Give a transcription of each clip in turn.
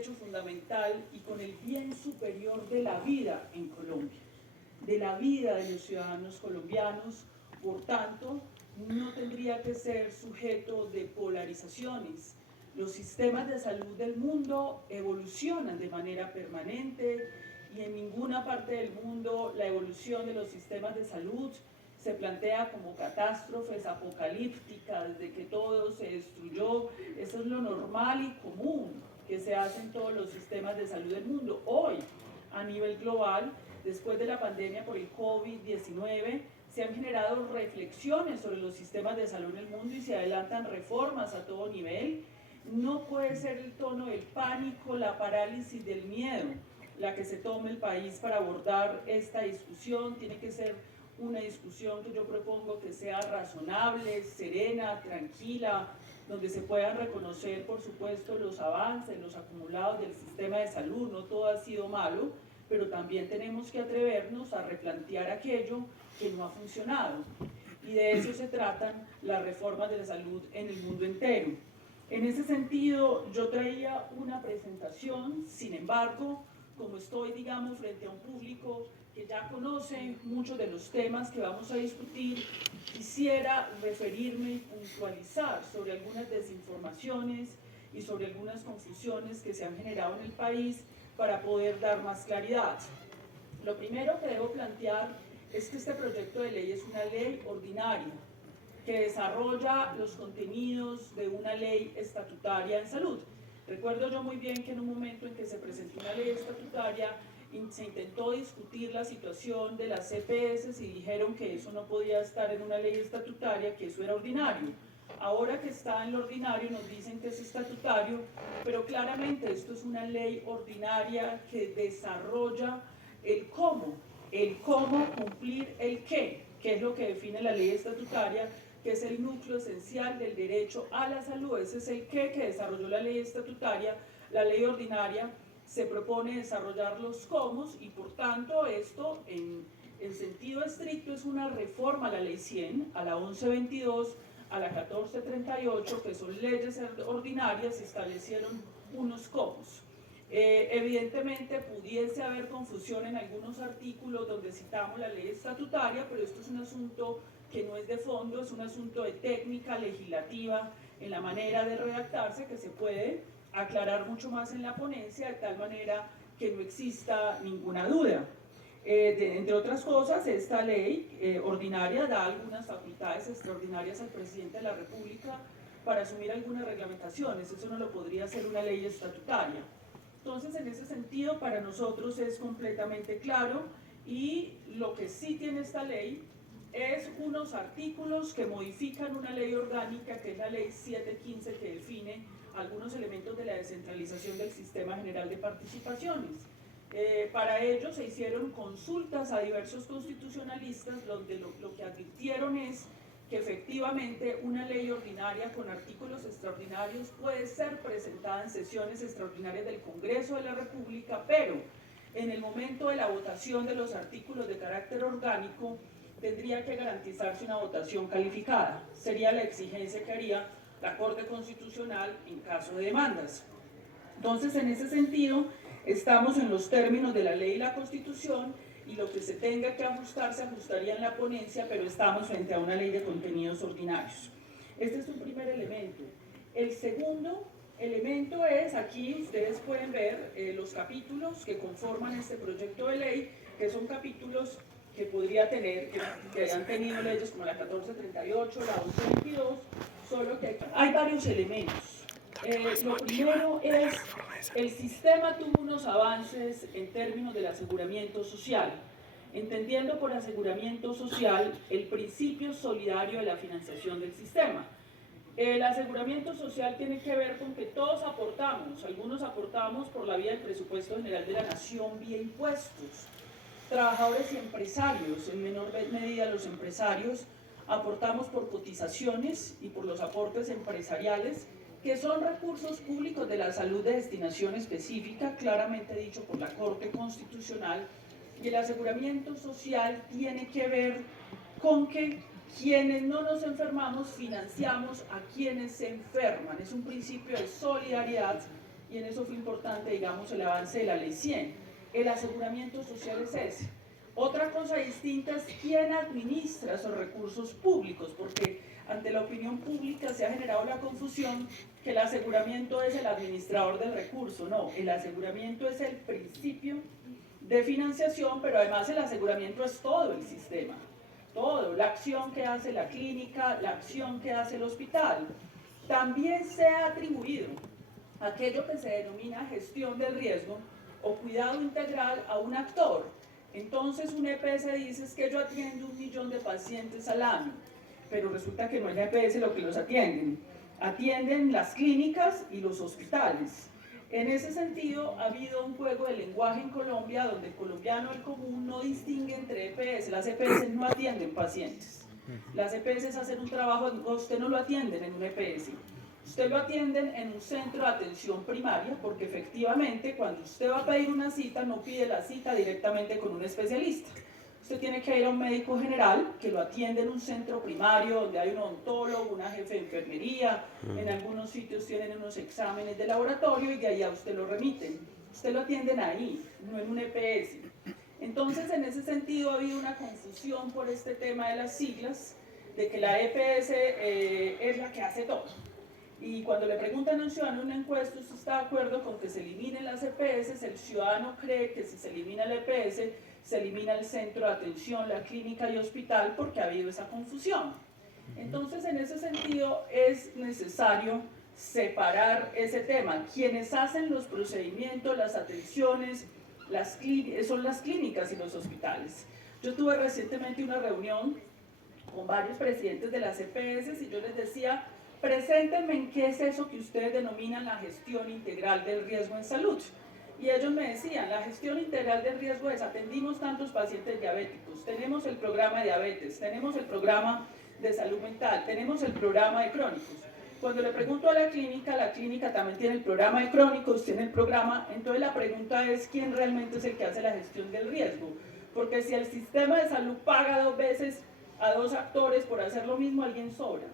derecho fundamental y con el bien superior de la vida en Colombia, de la vida de los ciudadanos colombianos. Por tanto, no tendría que ser sujeto de polarizaciones. Los sistemas de salud del mundo evolucionan de manera permanente y en ninguna parte del mundo la evolución de los sistemas de salud se plantea como catástrofes apocalípticas, de que todo se destruyó. Eso es lo normal y común que se hace en todos los sistemas de salud del mundo. Hoy, a nivel global, después de la pandemia por el COVID-19, se han generado reflexiones sobre los sistemas de salud en el mundo y se adelantan reformas a todo nivel. No puede ser el tono del pánico, la parálisis del miedo, la que se tome el país para abordar esta discusión. Tiene que ser una discusión que yo propongo que sea razonable, serena, tranquila, donde se puedan reconocer, por supuesto, los avances, los acumulados del sistema de salud. No todo ha sido malo, pero también tenemos que atrevernos a replantear aquello que no ha funcionado. Y de eso se tratan las reformas de la salud en el mundo entero. En ese sentido, yo traía una presentación, sin embargo, como estoy, digamos, frente a un público que ya conoce muchos de los temas que vamos a discutir, quisiera referirme y puntualizar sobre algunas desinformaciones y sobre algunas confusiones que se han generado en el país para poder dar más claridad. Lo primero que debo plantear es que este proyecto de ley es una ley ordinaria que desarrolla los contenidos de una ley estatutaria en salud. Recuerdo yo muy bien que en un momento en que se presentó una ley estatutaria se intentó discutir la situación de las CPS y dijeron que eso no podía estar en una ley estatutaria, que eso era ordinario. Ahora que está en lo ordinario nos dicen que es estatutario, pero claramente esto es una ley ordinaria que desarrolla el cómo cumplir el qué, que es lo que define la ley estatutaria, que es el núcleo esencial del derecho a la salud. Ese es el qué que desarrolló la ley estatutaria. La ley ordinaria se propone desarrollar los cómo y por tanto esto en sentido estricto es una reforma a la ley 100, a la 1122, a la 1438, que son leyes ordinarias, se establecieron unos cómo. Evidentemente pudiese haber confusión en algunos artículos donde citamos la ley estatutaria, pero esto es un asunto que no es de fondo, es un asunto de técnica legislativa en la manera de redactarse, que se puede aclarar mucho más en la ponencia, de tal manera que no exista ninguna duda. Entre otras cosas, esta ley ordinaria da algunas facultades extraordinarias al presidente de la República para asumir algunas reglamentaciones. Eso no lo podría hacer una ley estatutaria. Entonces, en ese sentido, para nosotros es completamente claro, y lo que sí tiene esta ley es unos artículos que modifican una ley orgánica, que es la ley 715, que define algunos elementos de la descentralización del Sistema General de Participaciones. Para ello se hicieron consultas a diversos constitucionalistas, donde lo que advirtieron es que efectivamente una ley ordinaria con artículos extraordinarios puede ser presentada en sesiones extraordinarias del Congreso de la República, pero en el momento de la votación de los artículos de carácter orgánico tendría que garantizarse una votación calificada. Sería la exigencia que haría la Corte Constitucional en caso de demandas. Entonces, en ese sentido, estamos en los términos de la ley y la Constitución, y lo que se tenga que ajustar se ajustaría en la ponencia, pero estamos frente a una ley de contenidos ordinarios. Este es un primer elemento. El segundo elemento es, aquí ustedes pueden ver los capítulos que conforman este proyecto de ley, que son capítulos que podría tener, que han tenido leyes como la 1438, la 1122, solo que hay varios elementos. Lo primero es, el sistema tuvo unos avances en términos del aseguramiento social, entendiendo por aseguramiento social el principio solidario de la financiación del sistema. El aseguramiento social tiene que ver con que todos aportamos, algunos aportamos por la vía del presupuesto general de la nación vía impuestos, trabajadores y empresarios, en menor medida los empresarios, aportamos por cotizaciones y por los aportes empresariales, que son recursos públicos de la salud de destinación específica, claramente dicho por la Corte Constitucional, y el aseguramiento social tiene que ver con que quienes no nos enfermamos financiamos a quienes se enferman. Es un principio de solidaridad y en eso fue importante, digamos, el avance de la Ley 100. El aseguramiento social es ese. Otra cosa distinta es quién administra esos recursos públicos, porque ante la opinión pública se ha generado la confusión que el aseguramiento es el administrador del recurso. No, el aseguramiento es el principio de financiación, pero además el aseguramiento es todo el sistema, todo, la acción que hace la clínica, la acción que hace el hospital. También se ha atribuido aquello que se denomina gestión del riesgo o cuidado integral a un actor. Entonces un EPS dice es que yo atiendo 1 millón de pacientes al año, pero resulta que no es la EPS lo que los atienden las clínicas y los hospitales. En ese sentido, ha habido un juego de lenguaje en Colombia donde el colombiano del común no distingue entre EPS. Las EPS no atienden pacientes. Las EPS hacen un trabajo, usted no lo atienden en un EPS. Usted lo atienden en un centro de atención primaria, porque efectivamente cuando usted va a pedir una cita, no pide la cita directamente con un especialista. Usted tiene que ir a un médico general que lo atiende en un centro primario donde hay un odontólogo, una jefe de enfermería, en algunos sitios tienen unos exámenes de laboratorio y de allá usted lo remiten. Usted lo atienden ahí, no en un EPS. Entonces, en ese sentido ha habido una confusión por este tema de las siglas, de que la EPS es la que hace todo. Y cuando le preguntan a un ciudadano en una encuesta, ¿usted está de acuerdo con que se eliminen las EPS? El ciudadano cree que si se elimina el EPS, se elimina el centro de atención, la clínica y hospital, porque ha habido esa confusión. Entonces, en ese sentido, es necesario separar ese tema. Quienes hacen los procedimientos, las atenciones, son las clínicas y los hospitales. Yo tuve recientemente una reunión con varios presidentes de las EPS y yo les decía, preséntenme en qué es eso que ustedes denominan la gestión integral del riesgo en salud. Y ellos me decían, la gestión integral del riesgo es, atendimos tantos pacientes diabéticos, tenemos el programa de diabetes, tenemos el programa de salud mental, tenemos el programa de crónicos. Cuando le pregunto a la clínica también tiene el programa de crónicos, tiene el programa, entonces la pregunta es quién realmente es el que hace la gestión del riesgo. Porque si el sistema de salud paga 2 veces a 2 actores por hacer lo mismo, alguien sobra.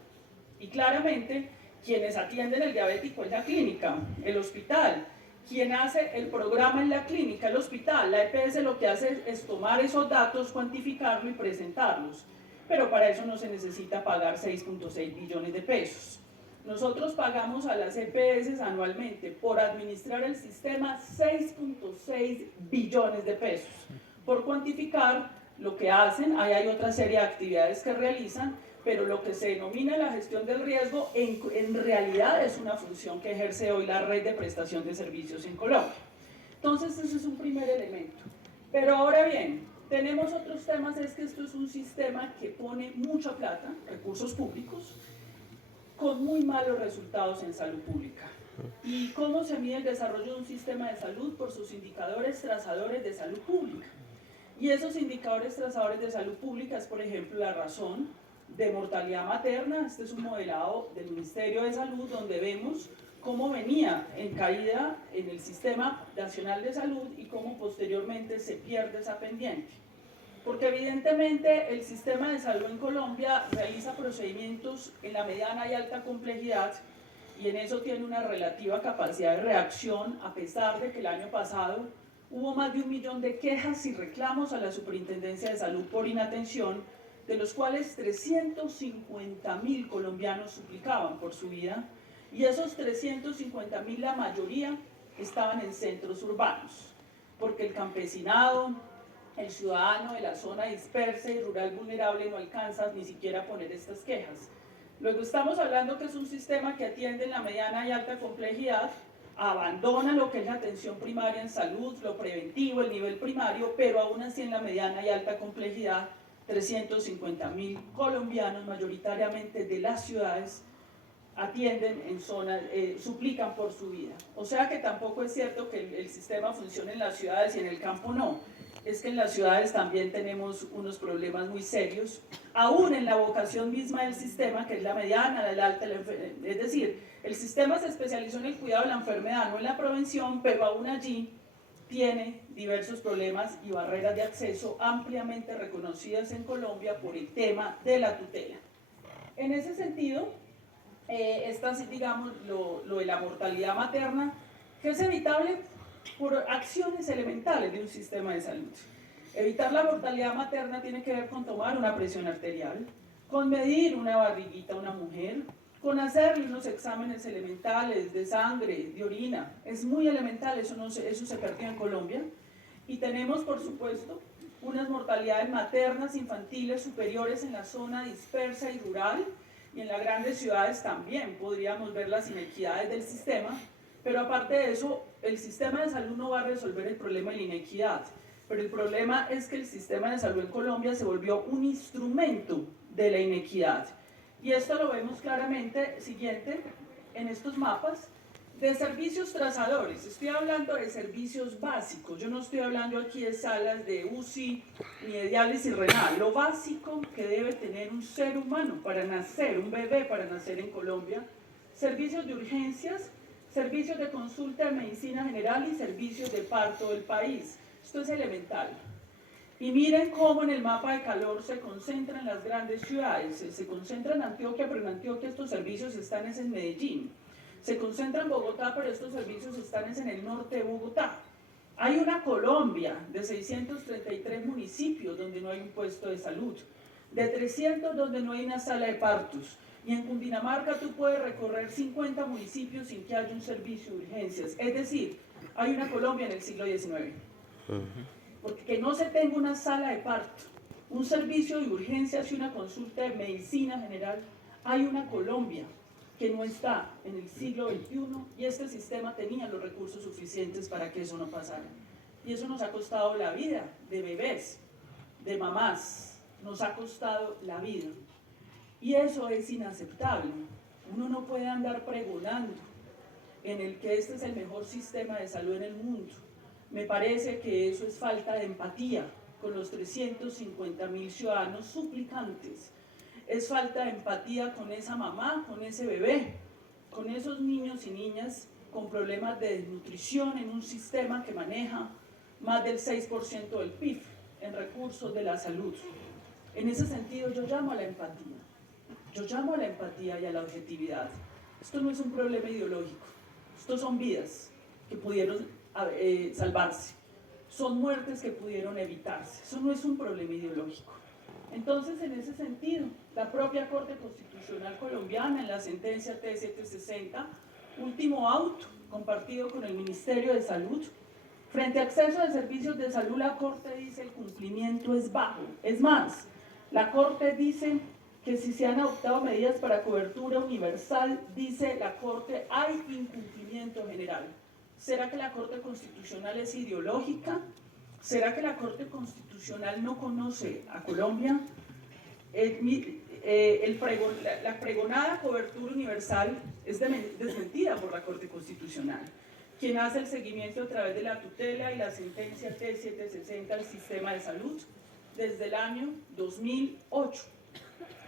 Y claramente, quienes atienden el diabético es la clínica, el hospital. Quien hace el programa en la clínica, el hospital. La EPS lo que hace es tomar esos datos, cuantificarlos y presentarlos. Pero para eso no se necesita pagar 6.6 billones de pesos. Nosotros pagamos a las EPS anualmente por administrar el sistema 6.6 billones de pesos. Por cuantificar lo que hacen, ahí hay otra serie de actividades que realizan, pero lo que se denomina la gestión del riesgo en realidad es una función que ejerce hoy la red de prestación de servicios en Colombia. Entonces ese es un primer elemento. Pero ahora bien, tenemos otros temas, es que esto es un sistema que pone mucha plata, recursos públicos, con muy malos resultados en salud pública. ¿Y cómo se mide el desarrollo de un sistema de salud? Por sus indicadores trazadores de salud pública. Y esos indicadores trazadores de salud pública es, por ejemplo, la razón de mortalidad materna. Este es un modelado del Ministerio de Salud donde vemos cómo venía en caída en el Sistema Nacional de Salud y cómo posteriormente se pierde esa pendiente. Porque evidentemente el sistema de salud en Colombia realiza procedimientos en la mediana y alta complejidad y en eso tiene una relativa capacidad de reacción, a pesar de que el año pasado hubo más de 1 millón de quejas y reclamos a la Superintendencia de Salud por inatención, de los cuales 350.000 colombianos suplicaban por su vida, y esos 350.000, la mayoría, estaban en centros urbanos, porque el campesinado, el ciudadano de la zona dispersa y rural vulnerable no alcanza ni siquiera a poner estas quejas. Luego estamos hablando que es un sistema que atiende en la mediana y alta complejidad, abandona lo que es la atención primaria en salud, lo preventivo, el nivel primario, pero aún así en la mediana y alta complejidad 350.000 colombianos, mayoritariamente de las ciudades, atienden en zonas, suplican por su vida. O sea que tampoco es cierto que el sistema funcione en las ciudades y en el campo no. Es que en las ciudades también tenemos unos problemas muy serios, aún en la vocación misma del sistema, que es la mediana, la alta, es decir, el sistema se especializó en el cuidado de la enfermedad, no en la prevención, pero aún allí tiene diversos problemas y barreras de acceso ampliamente reconocidas en Colombia por el tema de la tutela. En ese sentido, digamos, lo de la mortalidad materna, que es evitable por acciones elementales de un sistema de salud. Evitar la mortalidad materna tiene que ver con tomar una presión arterial, con medir una barriguita a una mujer, con hacerle unos exámenes elementales de sangre, de orina. Es muy elemental, eso se perdió en Colombia. Y tenemos, por supuesto, unas mortalidades maternas infantiles superiores en la zona dispersa y rural, y en las grandes ciudades también podríamos ver las inequidades del sistema, pero aparte de eso, el sistema de salud no va a resolver el problema de la inequidad, pero el problema es que el sistema de salud en Colombia se volvió un instrumento de la inequidad. Y esto lo vemos claramente, siguiente, en estos mapas, de servicios trazadores. Estoy hablando de servicios básicos, yo no estoy hablando aquí de salas de UCI ni de diálisis renal. Lo básico que debe tener un ser humano para nacer, un bebé para nacer en Colombia: servicios de urgencias, servicios de consulta de medicina general y servicios de parto del país. Esto es elemental. Y miren cómo en el mapa de calor se concentran las grandes ciudades. Se concentra en Antioquia, pero en Antioquia estos servicios están en Medellín. Se concentra en Bogotá, pero estos servicios están en el norte de Bogotá. Hay una Colombia de 633 municipios donde no hay un puesto de salud, de 300 donde no hay una sala de partos. Y en Cundinamarca tú puedes recorrer 50 municipios sin que haya un servicio de urgencias. Es decir, hay una Colombia en el siglo XIX. Porque que no se tenga una sala de parto, un servicio de urgencias y una consulta de medicina general, hay una Colombia que no está en el siglo XXI, y este sistema tenía los recursos suficientes para que eso no pasara. Y eso nos ha costado la vida de bebés, de mamás, nos ha costado la vida. Y eso es inaceptable. Uno no puede andar pregonando en el que este es el mejor sistema de salud en el mundo. Me parece que eso es falta de empatía con los 350.000 ciudadanos suplicantes. Es falta de empatía con esa mamá, con ese bebé, con esos niños y niñas con problemas de desnutrición en un sistema que maneja más del 6% del PIB en recursos de la salud. En ese sentido yo llamo a la empatía. Yo llamo a la empatía y a la objetividad. Esto no es un problema ideológico. Estos son vidas que pudieron salvarse. Son muertes que pudieron evitarse. Eso no es un problema ideológico. Entonces, en ese sentido, la propia Corte Constitucional colombiana, en la sentencia T760, último auto compartido con el Ministerio de Salud, frente a acceso a servicios de salud, la Corte dice el cumplimiento es bajo. Es más, la Corte dice que si se han adoptado medidas para cobertura universal, dice la Corte, hay incumplimiento general. ¿Será que la Corte Constitucional es ideológica? ¿Será que la Corte Constitucional no conoce a Colombia? La pregonada cobertura universal es desmentida por la Corte Constitucional, quien hace el seguimiento a través de la tutela y la sentencia T760 al sistema de salud desde el año 2008,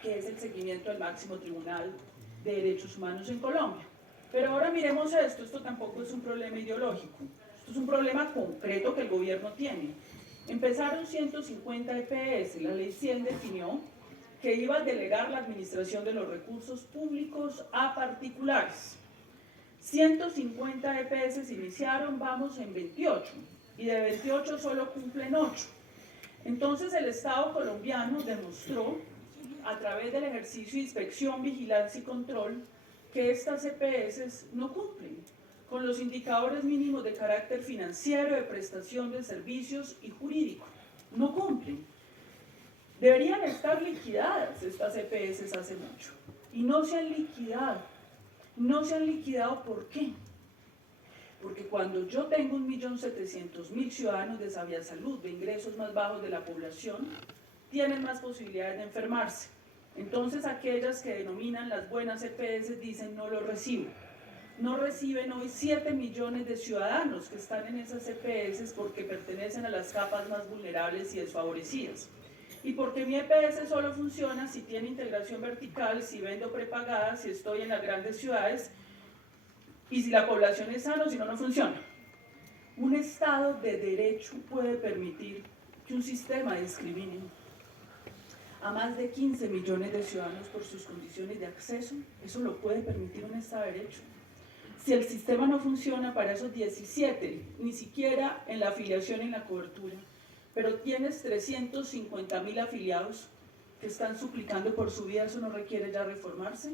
que es el seguimiento al máximo tribunal de derechos humanos en Colombia. Pero ahora miremos esto tampoco es un problema ideológico, esto es un problema concreto que el gobierno tiene. Empezaron 150 EPS, la ley 100 definió que iba a delegar la administración de los recursos públicos a particulares. 150 EPS iniciaron, vamos en 28, y de 28 solo cumplen 8. Entonces el Estado colombiano demostró, a través del ejercicio de inspección, vigilancia y control, que estas EPS no cumplen con los indicadores mínimos de carácter financiero, de prestación de servicios y jurídico. No cumplen. Deberían estar liquidadas estas EPS hace mucho. Y no se han liquidado. No se han liquidado, ¿por qué? Porque cuando yo tengo 1.700.000 ciudadanos de sabia salud, de ingresos más bajos de la población, tienen más posibilidades de enfermarse. Entonces aquellas que denominan las buenas EPS dicen no lo recibo. No reciben hoy 7 millones de ciudadanos que están en esas EPS porque pertenecen a las capas más vulnerables y desfavorecidas. Y porque mi EPS solo funciona si tiene integración vertical, si vendo prepagada, si estoy en las grandes ciudades y si la población es sana, o si no, no funciona. Un Estado de derecho puede permitir que un sistema discrimine a más de 15 millones de ciudadanos por sus condiciones de acceso. Eso lo puede permitir un Estado de derecho. si el sistema no funciona para esos 17, ni siquiera en la afiliación y en la cobertura, pero tienes 350.000 afiliados que están suplicando por su vida, ¿eso no requiere ya reformarse?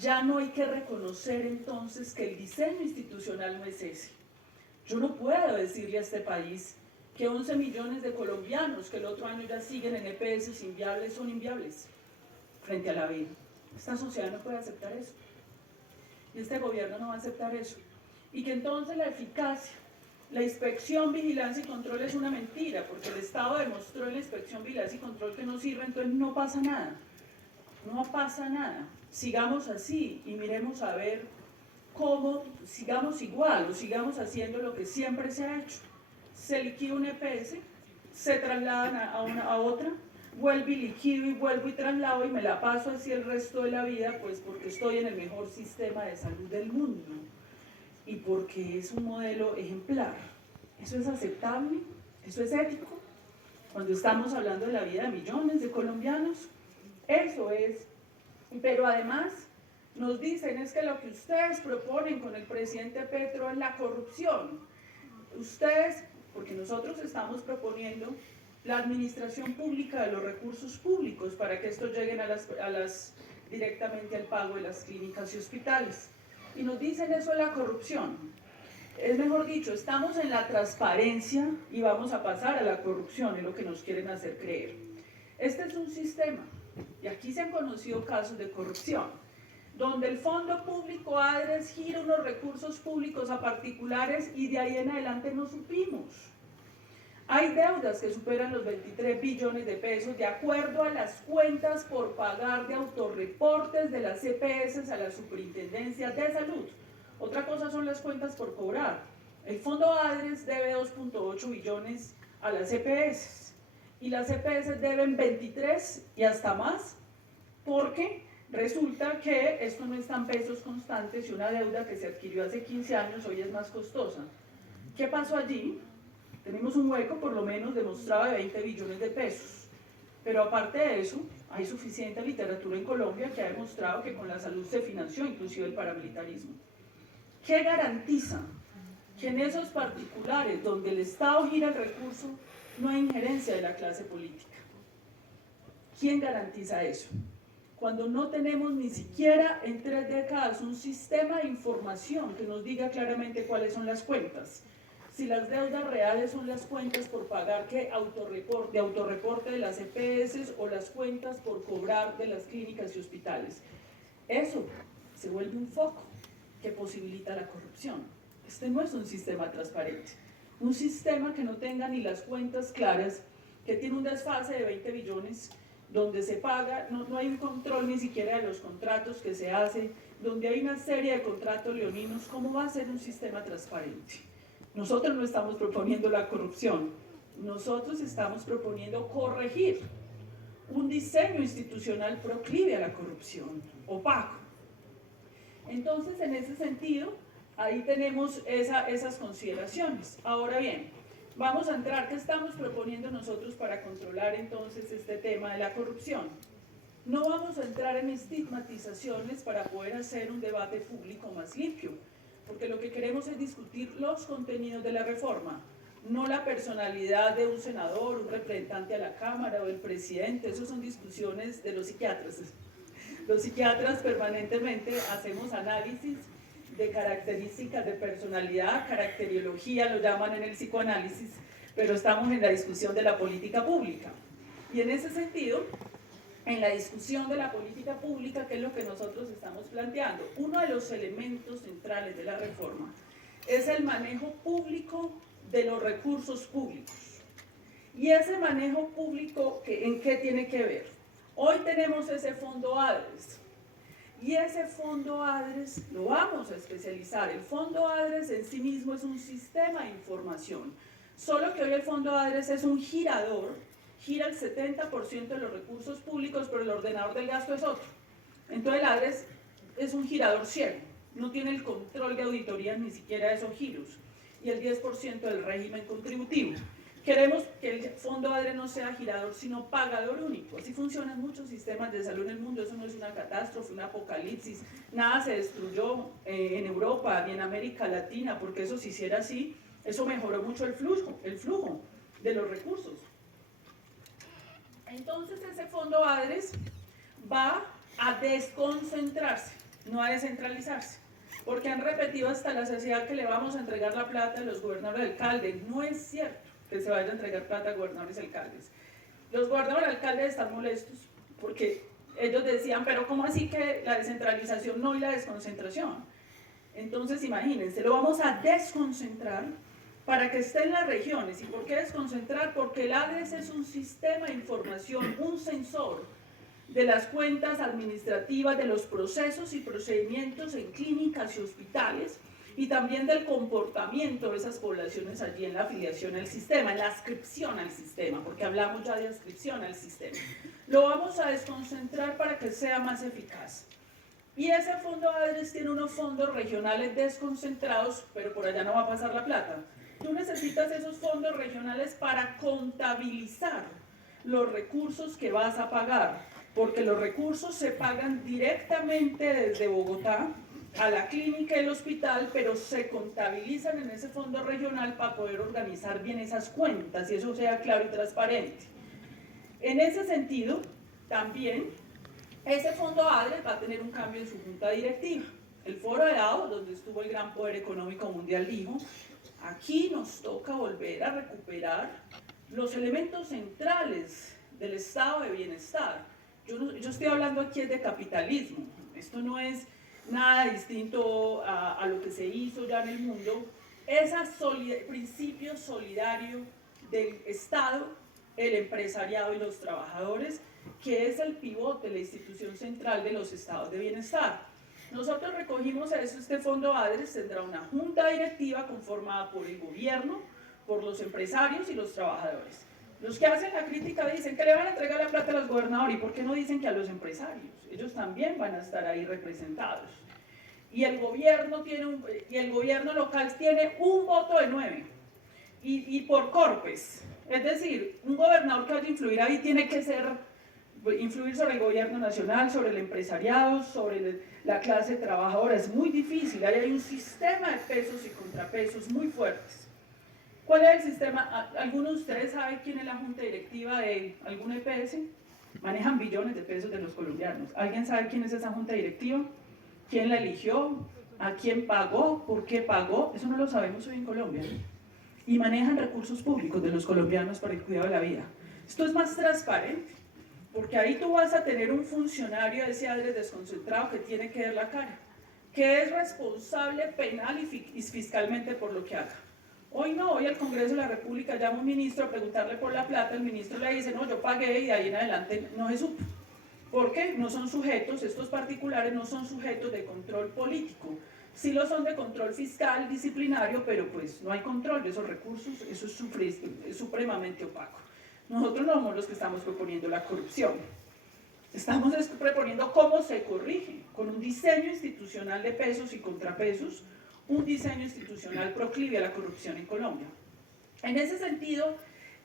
Ya no hay que reconocer entonces que el diseño institucional no es ese. Yo no puedo decirle a este país que 11 millones de colombianos que el otro año ya siguen en EPS inviables son inviables frente a la vida. Esta sociedad no puede aceptar eso. Y este gobierno no va a aceptar eso. Y que entonces la eficacia, la inspección, vigilancia y control es una mentira, porque el Estado demostró en la inspección, vigilancia y control que no sirve, entonces no pasa nada. No pasa nada. Sigamos así y miremos a ver cómo, sigamos igual o sigamos haciendo lo que siempre se ha hecho. Se liquida un EPS, se trasladan a otra, vuelvo y liquido y vuelvo y traslado y me la paso así el resto de la vida, pues porque estoy en el mejor sistema de salud del mundo y porque es un modelo ejemplar. ¿Eso es aceptable? ¿Eso es ético? Cuando estamos hablando de la vida de millones de colombianos, eso es. Pero además nos dicen es que lo que ustedes proponen con el presidente Petro es la corrupción. Ustedes, porque nosotros estamos proponiendo la administración pública de los recursos públicos para que estos lleguen directamente al pago de las clínicas y hospitales. Y nos dicen eso es la corrupción. Es mejor dicho, estamos en la transparencia y vamos a pasar a la corrupción, es lo que nos quieren hacer creer. Este es un sistema, y aquí se han conocido casos de corrupción, donde el Fondo Público ADRES gira unos recursos públicos a particulares y de ahí en adelante no supimos. Hay deudas que superan los 23 billones de pesos de acuerdo a las cuentas por pagar de autorreportes de las EPS a la Superintendencia de Salud. Otra cosa son las cuentas por cobrar. El Fondo ADRES debe 2.8 billones a las EPS y las EPS deben 23 y hasta más porque resulta que esto no está en pesos constantes y una deuda que se adquirió hace 15 años hoy es más costosa. ¿Qué pasó allí? Tenemos un hueco por lo menos demostrado de 20 billones de pesos. Pero aparte de eso, hay suficiente literatura en Colombia que ha demostrado que con la salud se financió inclusive el paramilitarismo. ¿Qué garantiza que en esos particulares donde el Estado gira el recurso no hay injerencia de la clase política? ¿Quién garantiza eso? Cuando no tenemos ni siquiera en 3 décadas un sistema de información que nos diga claramente cuáles son las cuentas. Si las deudas reales son las cuentas por pagar de autorreporte de las EPS o las cuentas por cobrar de las clínicas y hospitales. Eso se vuelve un foco que posibilita la corrupción. Este no es un sistema transparente. Un sistema que no tenga ni las cuentas claras, que tiene un desfase de 20 billones, donde se paga, no hay un control ni siquiera de los contratos que se hacen, donde hay una serie de contratos leoninos. ¿Cómo va a ser un sistema transparente? Nosotros no estamos proponiendo la corrupción, nosotros estamos proponiendo corregir un diseño institucional proclive a la corrupción, opaco. Entonces, en ese sentido, ahí tenemos esas consideraciones. Ahora bien, vamos a entrar, ¿qué estamos proponiendo nosotros para controlar entonces este tema de la corrupción? No vamos a entrar en estigmatizaciones para poder hacer un debate público más limpio, porque lo que queremos es discutir los contenidos de la reforma, no la personalidad de un senador, un representante a la Cámara o del presidente. Esas son discusiones de los psiquiatras. Los psiquiatras permanentemente hacemos análisis de características de personalidad, caracteriología, lo llaman en el psicoanálisis, pero estamos en la discusión de la política pública. Y en ese sentido, en la discusión de la política pública, ¿qué es lo que nosotros estamos planteando? Uno de los elementos centrales de la reforma es el manejo público de los recursos públicos. Y ese manejo público, ¿en qué tiene que ver? Hoy tenemos ese fondo ADRES, y ese fondo ADRES lo vamos a especializar. El fondo ADRES en sí mismo es un sistema de información, solo que hoy el fondo ADRES es un girador, gira el 70% de los recursos públicos, pero el ordenador del gasto es otro. Entonces el ADRES es un girador ciego, no tiene el control de auditoría ni siquiera de esos giros, y el 10% del régimen contributivo. Queremos que el fondo ADRE no sea girador, sino pagador único. Así funcionan muchos sistemas de salud en el mundo. Eso no es una catástrofe, un apocalipsis. Nada se destruyó en Europa ni en América Latina, porque eso si hiciera así, eso mejoró mucho el flujo de los recursos. Entonces ese fondo ADRES va a desconcentrarse, no a descentralizarse, porque han repetido hasta la saciedad que le vamos a entregar la plata a los gobernadores y alcaldes. No es cierto que se vaya a entregar plata a gobernadores y alcaldes. Los gobernadores y alcaldes están molestos porque ellos decían, pero ¿cómo así que la descentralización no y la desconcentración? Entonces imagínense, lo vamos a desconcentrar para que esté en las regiones. ¿Y por qué desconcentrar? Porque el ADRES es un sistema de información, un sensor de las cuentas administrativas, de los procesos y procedimientos en clínicas y hospitales, y también del comportamiento de esas poblaciones allí en la afiliación al sistema, en la adscripción al sistema, porque hablamos ya de adscripción al sistema. Lo vamos a desconcentrar para que sea más eficaz. Y ese fondo ADRES tiene unos fondos regionales desconcentrados, pero por allá no va a pasar la plata. Tú necesitas esos fondos regionales para contabilizar los recursos que vas a pagar, porque los recursos se pagan directamente desde Bogotá a la clínica y el hospital, pero se contabilizan en ese fondo regional para poder organizar bien esas cuentas y eso sea claro y transparente. En ese sentido, también ese fondo ADRES va a tener un cambio en su junta directiva. El foro de Davos, donde estuvo el Gran Poder Económico Mundial, dijo: aquí nos toca volver a recuperar los elementos centrales del estado de bienestar. Yo estoy hablando aquí de capitalismo. Esto no es nada distinto a lo que se hizo ya en el mundo. Ese principio solidario del Estado, el empresariado y los trabajadores, que es el pivote, la institución central de los estados de bienestar. Nosotros recogimos eso. Este fondo ADRES tendrá una junta directiva conformada por el gobierno, por los empresarios y los trabajadores. Los que hacen la crítica dicen que le van a entregar la plata a los gobernadores. ¿Y por qué no dicen que a los empresarios? Ellos también van a estar ahí representados. Y el gobierno local tiene un voto de 9. Y por corpes. Es decir, un gobernador que vaya a influir ahí tiene que influir sobre el gobierno nacional, sobre el empresariado, sobre la clase trabajadora. Es muy difícil. Ahí hay un sistema de pesos y contrapesos muy fuertes. ¿Cuál es el sistema? ¿Alguno de ustedes sabe quién es la junta directiva de algún EPS? Manejan billones de pesos de los colombianos. ¿Alguien sabe quién es esa junta directiva? ¿Quién la eligió? ¿A quién pagó? ¿Por qué pagó? Eso no lo sabemos hoy en Colombia. Y manejan recursos públicos de los colombianos para el cuidado de la vida. Esto es más transparente, porque ahí tú vas a tener un funcionario de ese ADRES desconcentrado que tiene que dar la cara, que es responsable penal y fiscalmente por lo que haga. Hoy no, hoy el Congreso de la República llama a un ministro a preguntarle por la plata, el ministro le dice: no, yo pagué, y de ahí en adelante no se supo. ¿Por qué? No son sujetos, estos particulares no son sujetos de control político. Sí lo son de control fiscal, disciplinario, pero pues no hay control de esos recursos. Eso es supremamente opaco. Nosotros no somos los que estamos proponiendo la corrupción. Estamos proponiendo cómo se corrige, con un diseño institucional de pesos y contrapesos, un diseño institucional proclive a la corrupción en Colombia. En ese sentido,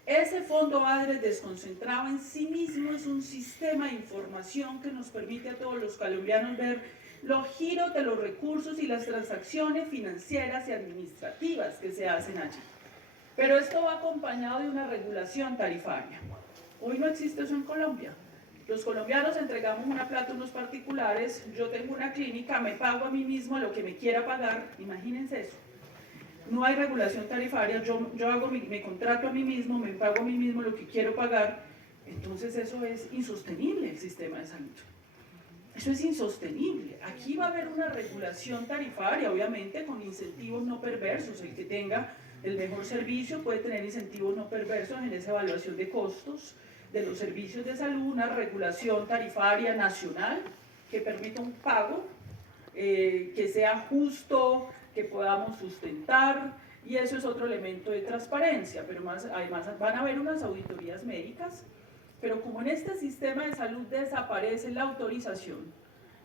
ese fondo ADRES desconcentrado en sí mismo es un sistema de información que nos permite a todos los colombianos ver los giros de los recursos y las transacciones financieras y administrativas que se hacen allí. Pero esto va acompañado de una regulación tarifaria. Hoy no existe eso en Colombia. Los colombianos entregamos una plata a unos particulares, yo tengo una clínica, me pago a mí mismo lo que me quiera pagar, imagínense eso. No hay regulación tarifaria, yo me contrato a mí mismo, me pago a mí mismo lo que quiero pagar. Entonces eso es insostenible, el sistema de salud. Eso es insostenible. Aquí va a haber una regulación tarifaria, obviamente con incentivos no perversos. El que tenga el mejor servicio puede tener incentivos no perversos en esa evaluación de costos de los servicios de salud, una regulación tarifaria nacional que permita un pago que sea justo, que podamos sustentar, y eso es otro elemento de transparencia. Pero además van a haber unas auditorías médicas, pero como en este sistema de salud desaparece la autorización,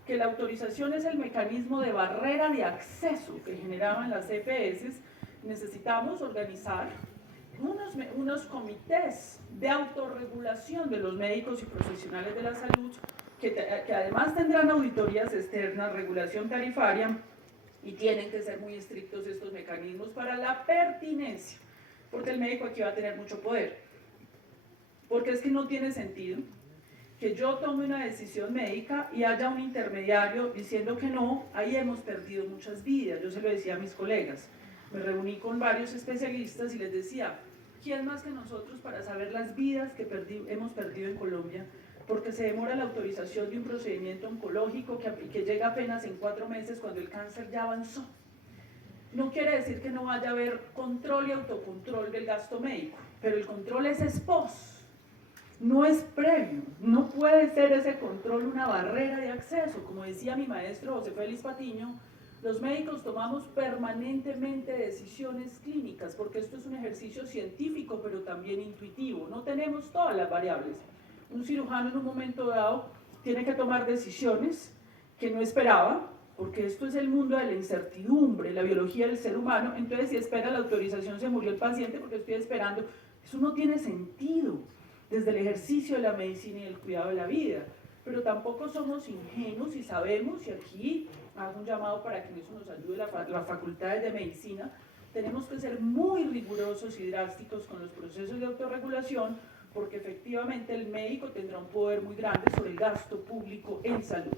que la autorización es el mecanismo de barrera de acceso que generaban las EPS, necesitamos organizar unos comités de autorregulación de los médicos y profesionales de la salud que además tendrán auditorías externas, regulación tarifaria, y tienen que ser muy estrictos estos mecanismos para la pertinencia, porque el médico aquí va a tener mucho poder, porque es que no tiene sentido que yo tome una decisión médica y haya un intermediario diciendo que no. Ahí hemos perdido muchas vidas. Yo se lo decía a mis colegas, me reuní con varios especialistas y les decía, ¿quién más que nosotros para saber las vidas que hemos perdido en Colombia? Porque se demora la autorización de un procedimiento oncológico que llega apenas en 4 meses cuando el cáncer ya avanzó. No quiere decir que no vaya a haber control y autocontrol del gasto médico, pero el control es ex post, no es previo. No puede ser ese control una barrera de acceso. Como decía mi maestro José Félix Patiño, los médicos tomamos permanentemente decisiones clínicas, porque esto es un ejercicio científico, pero también intuitivo. No tenemos todas las variables. Un cirujano en un momento dado tiene que tomar decisiones que no esperaba, porque esto es el mundo de la incertidumbre, la biología del ser humano. Entonces, si espera la autorización, se murió el paciente porque estoy esperando. Eso no tiene sentido desde el ejercicio de la medicina y el cuidado de la vida. Pero tampoco somos ingenuos y sabemos, y aquí hago un llamado para que en eso nos ayude las facultades de medicina, tenemos que ser muy rigurosos y drásticos con los procesos de autorregulación, porque efectivamente el médico tendrá un poder muy grande sobre el gasto público en salud.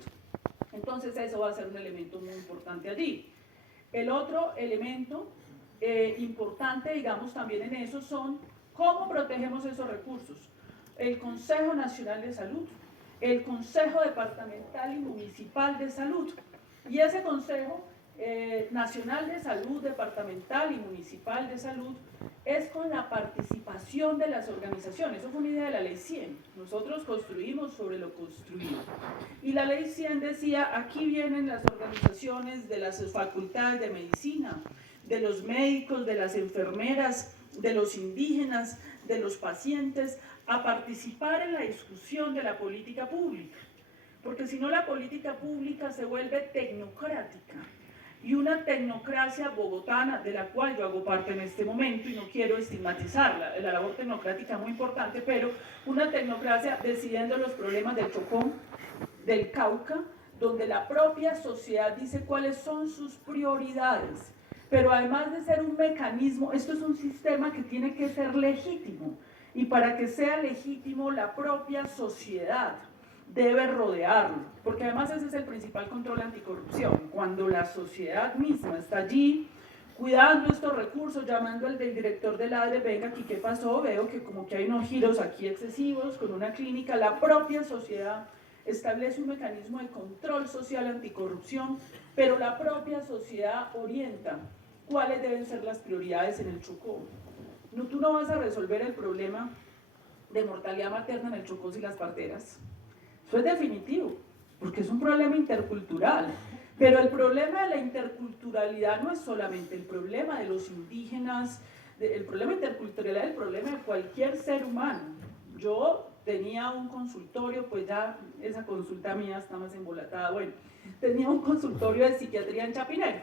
Entonces eso va a ser un elemento muy importante allí. El otro elemento importante, digamos, también en eso son cómo protegemos esos recursos. El Consejo Nacional de Salud, el Consejo Departamental y Municipal de Salud, y ese Consejo Nacional de Salud, Departamental y Municipal de Salud es con la participación de las organizaciones. Eso fue una idea de la Ley 100. Nosotros construimos sobre lo construido. Y la Ley 100 decía, aquí vienen las organizaciones de las facultades de medicina, de los médicos, de las enfermeras, de los indígenas, de los pacientes, a participar en la discusión de la política pública. Porque si no, la política pública se vuelve tecnocrática. Y una tecnocracia bogotana, de la cual yo hago parte en este momento, y no quiero estigmatizarla, la labor tecnocrática es muy importante, pero una tecnocracia decidiendo los problemas del Chocó, del Cauca, donde la propia sociedad dice cuáles son sus prioridades. Pero además de ser un mecanismo, esto es un sistema que tiene que ser legítimo, y para que sea legítimo, la propia sociedad debe rodearlo, porque además ese es el principal control anticorrupción, cuando la sociedad misma está allí cuidando estos recursos, llamando al del director del ADRE, venga aquí, ¿qué pasó? Veo que como que hay unos giros aquí excesivos con una clínica. La propia sociedad establece un mecanismo de control social anticorrupción, pero la propia sociedad orienta cuáles deben ser las prioridades en el Chocó. No, tú no vas a resolver el problema de mortalidad materna en el Chocó y las parteras. Eso es definitivo, porque es un problema intercultural. Pero el problema de la interculturalidad no es solamente el problema de los indígenas, el problema intercultural es el problema de cualquier ser humano. Yo tenía un consultorio, pues ya esa consulta mía está más embolatada, bueno, tenía un consultorio de psiquiatría en Chapinero.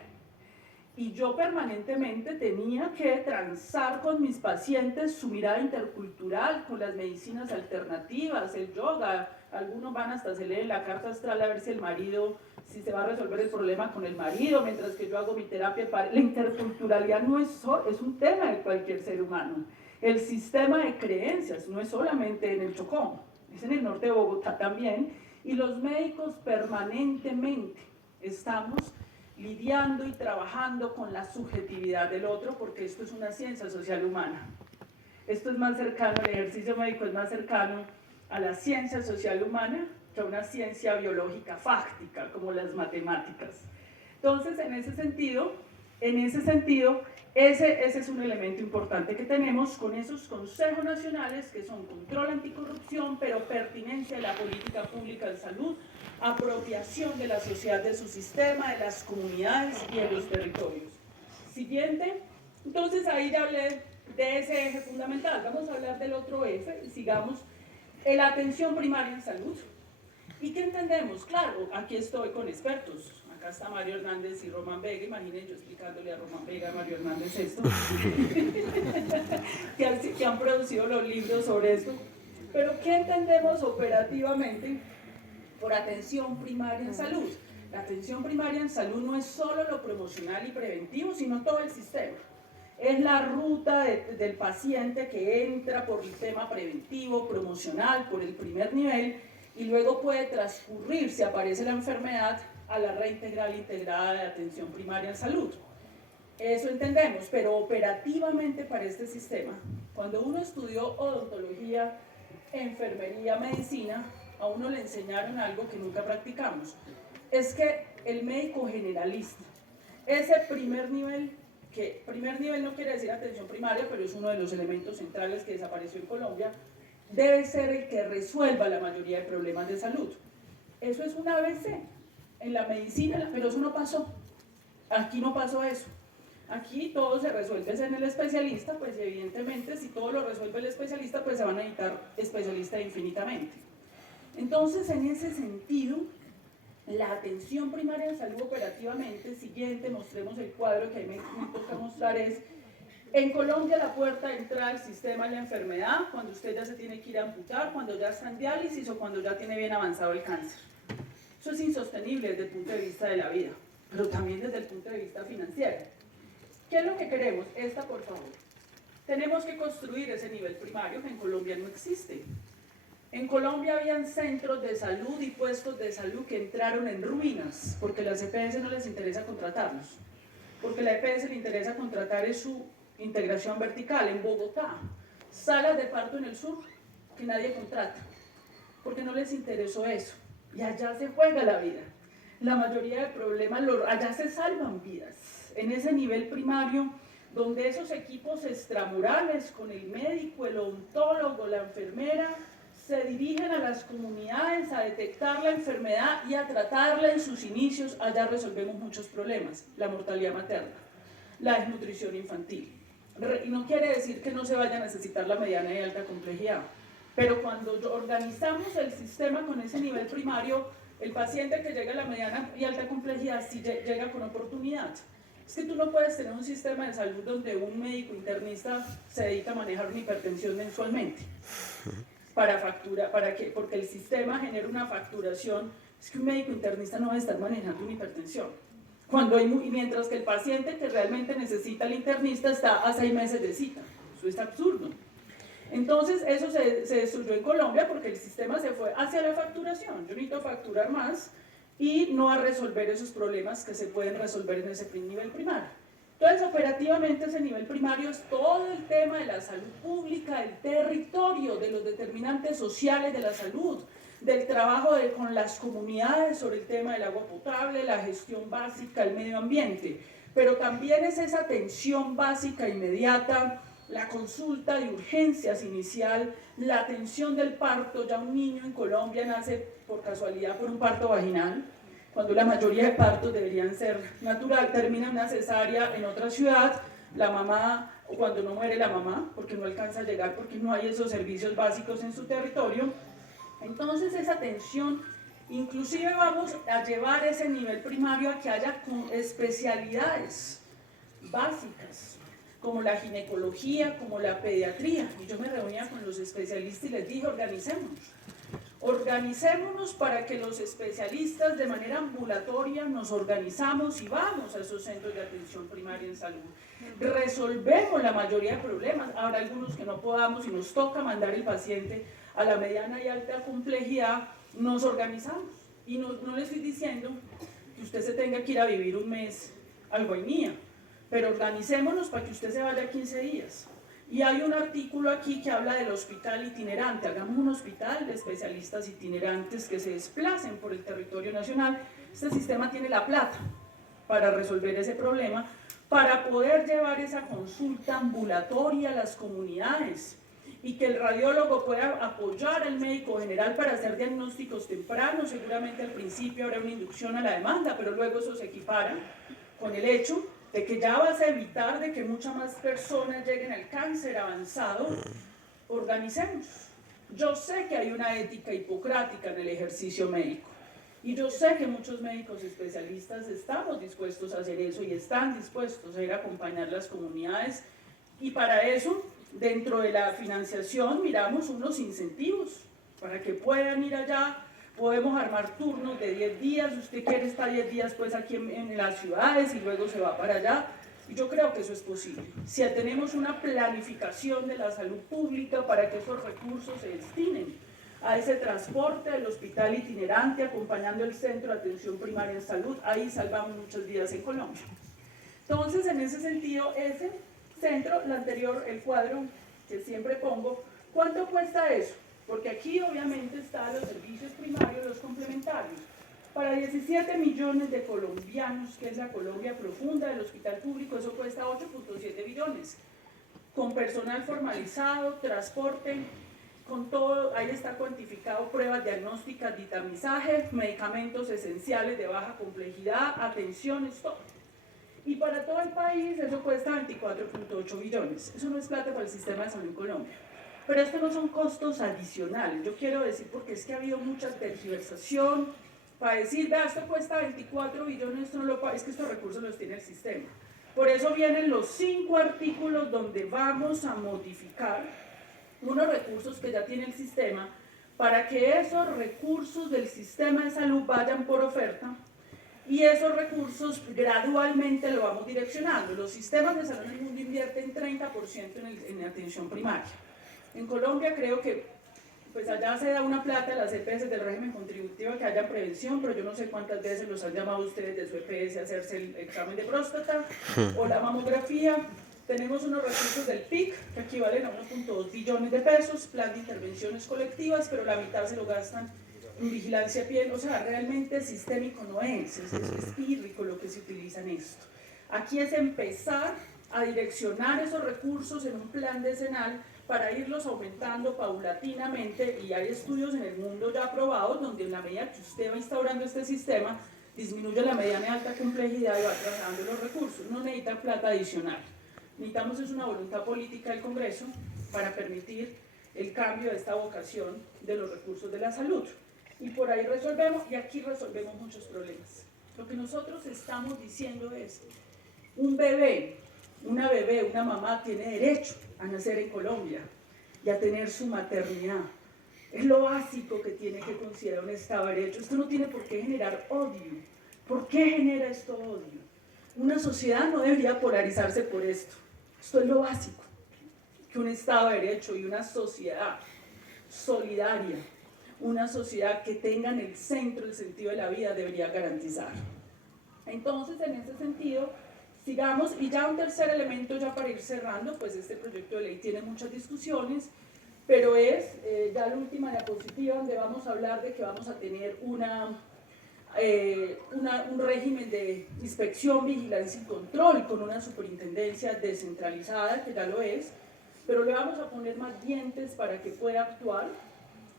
Y yo permanentemente tenía que transar con mis pacientes su mirada intercultural, con las medicinas alternativas, el yoga. Algunos van hasta se leen la carta astral a ver si el marido, si se va a resolver el problema con el marido, mientras que yo hago mi terapia. La interculturalidad no es un tema de cualquier ser humano. El sistema de creencias no es solamente en el Chocó, es en el norte de Bogotá también. Y los médicos permanentemente estamos lidiando y trabajando con la subjetividad del otro, porque esto es una ciencia social humana. Esto es más cercano, el ejercicio médico es más cercano a la ciencia social humana que a una ciencia biológica fáctica, como las matemáticas. Entonces, en ese sentido, ese es un elemento importante que tenemos con esos consejos nacionales que son control anticorrupción, pero pertinencia de la política pública de salud, apropiación de la sociedad de su sistema, de las comunidades y de los territorios. Siguiente. Entonces ahí ya hablé de ese eje fundamental. Vamos a hablar del otro eje y sigamos. La atención primaria en salud. ¿Y qué entendemos? Claro, aquí estoy con expertos. Acá está Mario Hernández y Román Vega. Imaginen yo explicándole a Román Vega, a Mario Hernández esto. Que que han producido los libros sobre esto. Pero ¿qué entendemos operativamente por atención primaria en salud? La atención primaria en salud no es solo lo promocional y preventivo, sino todo el sistema. Es la ruta del paciente que entra por el tema preventivo, promocional, por el primer nivel, y luego puede transcurrir, si aparece la enfermedad, a la red integral integrada de atención primaria en salud. Eso entendemos, pero operativamente para este sistema, cuando uno estudió odontología, enfermería, medicina, a uno le enseñaron algo que nunca practicamos. Es que el médico generalista, ese primer nivel, que primer nivel no quiere decir atención primaria, pero es uno de los elementos centrales que desapareció en Colombia, debe ser el que resuelva la mayoría de problemas de salud. Eso es un ABC en la medicina, pero eso no pasó. Aquí no pasó eso. Aquí todo se resuelve en el especialista, pues evidentemente si todo lo resuelve el especialista, pues se van a necesitar especialistas infinitamente. Entonces, en ese sentido, la atención primaria en salud operativamente, siguiente, mostremos el cuadro que me toca mostrar, es en Colombia la puerta de entrada al sistema es la enfermedad, cuando usted ya se tiene que ir a amputar, cuando ya está en diálisis o cuando ya tiene bien avanzado el cáncer. Eso es insostenible desde el punto de vista de la vida, pero también desde el punto de vista financiero. ¿Qué es lo que queremos? Esta, por favor. Tenemos que construir ese nivel primario que en Colombia no existe. En Colombia habían centros de salud y puestos de salud que entraron en ruinas, porque las EPS no les interesa contratarlos. Porque la EPS le interesa contratar es su integración vertical. En Bogotá, salas de parto en el sur que nadie contrata, porque no les interesó eso. Y allá se juega la vida. La mayoría de problemas, allá se salvan vidas. En ese nivel primario, donde esos equipos extramurales con el médico, el odontólogo, la enfermera, se dirigen a las comunidades a detectar la enfermedad y a tratarla en sus inicios, allá resolvemos muchos problemas. La mortalidad materna, la desnutrición infantil. Y no quiere decir que no se vaya a necesitar la mediana y alta complejidad, pero cuando organizamos el sistema con ese nivel primario, el paciente que llega a la mediana y alta complejidad sí llega con oportunidad. Es que tú no puedes tener un sistema de salud donde un médico internista se dedica a manejar una hipertensión mensualmente porque el sistema genera una facturación. Es que un médico internista no va a estar manejando una hipertensión. Mientras que el paciente que realmente necesita al internista está a 6 meses de cita. Eso es absurdo. Entonces eso se destruyó en Colombia porque el sistema se fue hacia la facturación. Yo necesito facturar más y no a resolver esos problemas que se pueden resolver en ese nivel primario. Entonces, operativamente ese nivel primario es todo el tema de la salud pública, del territorio, de los determinantes sociales de la salud, del trabajo con las comunidades sobre el tema del agua potable, la gestión básica, el medio ambiente, pero también es esa atención básica inmediata, la consulta de urgencias inicial, la atención del parto. Ya un niño en Colombia nace por casualidad por un parto vaginal, cuando la mayoría de partos deberían ser natural, termina una cesárea en otra ciudad, la mamá, o cuando no muere la mamá, porque no alcanza a llegar, porque no hay esos servicios básicos en su territorio. Entonces esa atención, inclusive vamos a llevar ese nivel primario a que haya especialidades básicas, como la ginecología, como la pediatría. Y yo me reunía con los especialistas y les dije, organicémonos para que los especialistas de manera ambulatoria nos organizamos y vamos a esos centros de atención primaria en salud. Resolvemos la mayoría de problemas. Habrá algunos que no podamos y nos toca mandar el paciente a la mediana y alta complejidad. Nos organizamos. Y no le estoy diciendo que usted se tenga que ir a vivir un mes al Guainía, pero organicémonos para que usted se vaya 15 días. Y hay un artículo aquí que habla del hospital itinerante. Hagamos un hospital de especialistas itinerantes que se desplacen por el territorio nacional. Este sistema tiene la plata para resolver ese problema, para poder llevar esa consulta ambulatoria a las comunidades y que el radiólogo pueda apoyar al médico general para hacer diagnósticos tempranos. Seguramente al principio habrá una inducción a la demanda, pero luego eso se equipara con el hecho de que ya vas a evitar de que muchas más personas lleguen al cáncer avanzado. Organicemos. Yo sé que hay una ética hipocrática en el ejercicio médico y yo sé que muchos médicos especialistas estamos dispuestos a hacer eso y están dispuestos a ir a acompañar las comunidades, y para eso dentro de la financiación miramos unos incentivos para que puedan ir allá. Podemos armar turnos de 10 días, si usted quiere estar 10 días pues aquí en las ciudades y luego se va para allá. Y yo creo que eso es posible. Si tenemos una planificación de la salud pública para que esos recursos se destinen a ese transporte del hospital itinerante, acompañando el centro de atención primaria en salud, ahí salvamos muchas vidas en Colombia. Entonces, en ese sentido, ese centro, el anterior, el cuadro que siempre pongo, ¿cuánto cuesta eso? Porque aquí obviamente están los servicios primarios, los complementarios. Para 17 millones de colombianos, que es la Colombia profunda del hospital público, eso cuesta 8.7 billones. Con personal formalizado, transporte, con todo, ahí está cuantificado pruebas diagnósticas, ditamizaje, medicamentos esenciales de baja complejidad, atenciones, todo. Y para todo el país eso cuesta 24.8 billones. Eso no es plata para el sistema de salud en Colombia. Pero estos no son costos adicionales. Yo quiero decir, porque es que ha habido mucha tergiversación para decir, vea, esto cuesta 24 billones, esto no lo paga, es que estos recursos los tiene el sistema. Por eso vienen los 5 artículos donde vamos a modificar unos recursos que ya tiene el sistema para que esos recursos del sistema de salud vayan por oferta y esos recursos gradualmente lo vamos direccionando. Los sistemas de salud en el mundo invierten 30% en atención primaria. En Colombia creo que pues allá se da una plata a las EPS del régimen contributivo que haya prevención, pero yo no sé cuántas veces los han llamado ustedes de su EPS a hacerse el examen de próstata o la mamografía. Tenemos unos recursos del PIC que equivalen a 1.2 billones de pesos, plan de intervenciones colectivas, pero la mitad se lo gastan en vigilancia piel. O sea, realmente sistémico no es pírrico lo que se utiliza en esto. Aquí es empezar a direccionar esos recursos en un plan decenal para irlos aumentando paulatinamente, y hay estudios en el mundo ya aprobados donde en la medida que usted va instaurando este sistema disminuye la mediana y alta complejidad y va trasladando los recursos. No necesita plata adicional. Necesitamos es una voluntad política del Congreso para permitir el cambio de esta vocación de los recursos de la salud. Y por ahí resolvemos, y aquí resolvemos muchos problemas. Lo que nosotros estamos diciendo es, un bebé, una mamá tiene derecho a nacer en Colombia y a tener su maternidad. Es lo básico que tiene que considerar un Estado de Derecho. Esto no tiene por qué generar odio. ¿Por qué genera esto odio? Una sociedad no debería polarizarse por esto. Esto es lo básico que un Estado de Derecho y una sociedad solidaria, una sociedad que tenga en el centro el sentido de la vida debería garantizar. Entonces, en ese sentido, sigamos. Y ya un tercer elemento, ya para ir cerrando, pues este proyecto de ley tiene muchas discusiones, pero es ya la última diapositiva donde vamos a hablar de que vamos a tener un régimen de inspección, vigilancia y control con una superintendencia descentralizada, que ya lo es, pero le vamos a poner más dientes para que pueda actuar.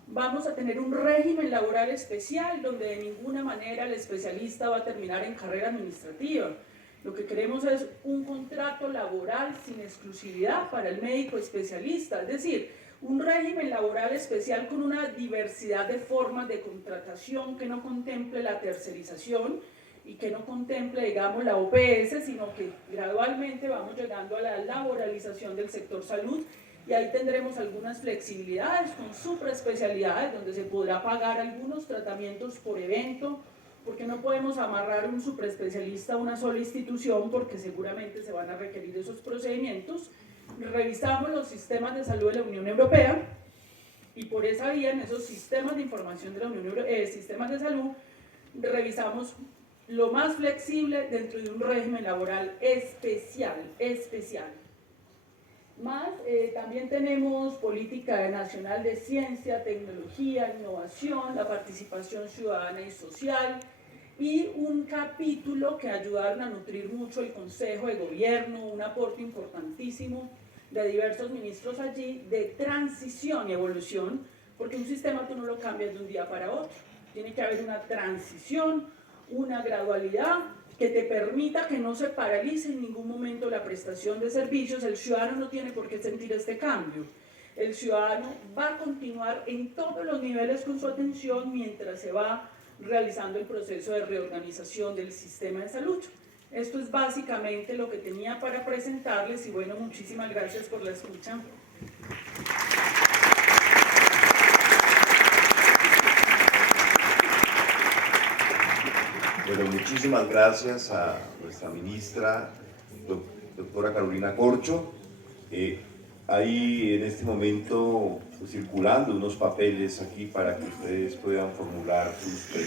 Vamos a tener un régimen laboral especial donde de ninguna manera el especialista va a terminar en carrera administrativa. Lo que queremos es un contrato laboral sin exclusividad para el médico especialista, es decir, un régimen laboral especial con una diversidad de formas de contratación que no contemple la tercerización y que no contemple, digamos, la OPS, sino que gradualmente vamos llegando a la laboralización del sector salud, y ahí tendremos algunas flexibilidades con supraespecialidades donde se podrá pagar algunos tratamientos por evento, porque no podemos amarrar un supraespecialista a una sola institución porque seguramente se van a requerir esos procedimientos. Revisamos los sistemas de salud de la Unión Europea y por esa vía en esos sistemas de información de la Unión Europea, sistemas de salud, revisamos lo más flexible dentro de un régimen laboral especial. Más, también tenemos política nacional de ciencia, tecnología, innovación, la participación ciudadana y social, y un capítulo que ayudaron a nutrir mucho el Consejo de Gobierno, un aporte importantísimo de diversos ministros allí, de transición y evolución, porque un sistema tú no lo cambias de un día para otro, tiene que haber una transición, una gradualidad que te permita que no se paralice en ningún momento la prestación de servicios. El ciudadano no tiene por qué sentir este cambio. El ciudadano va a continuar en todos los niveles con su atención mientras se va realizando el proceso de reorganización del sistema de salud. Esto es básicamente lo que tenía para presentarles y bueno, muchísimas gracias por la escucha. Bueno, muchísimas gracias a nuestra ministra, doctora Carolina Corcho. Hay en este momento circulando unos papeles aquí para que ustedes puedan formular sus preguntas.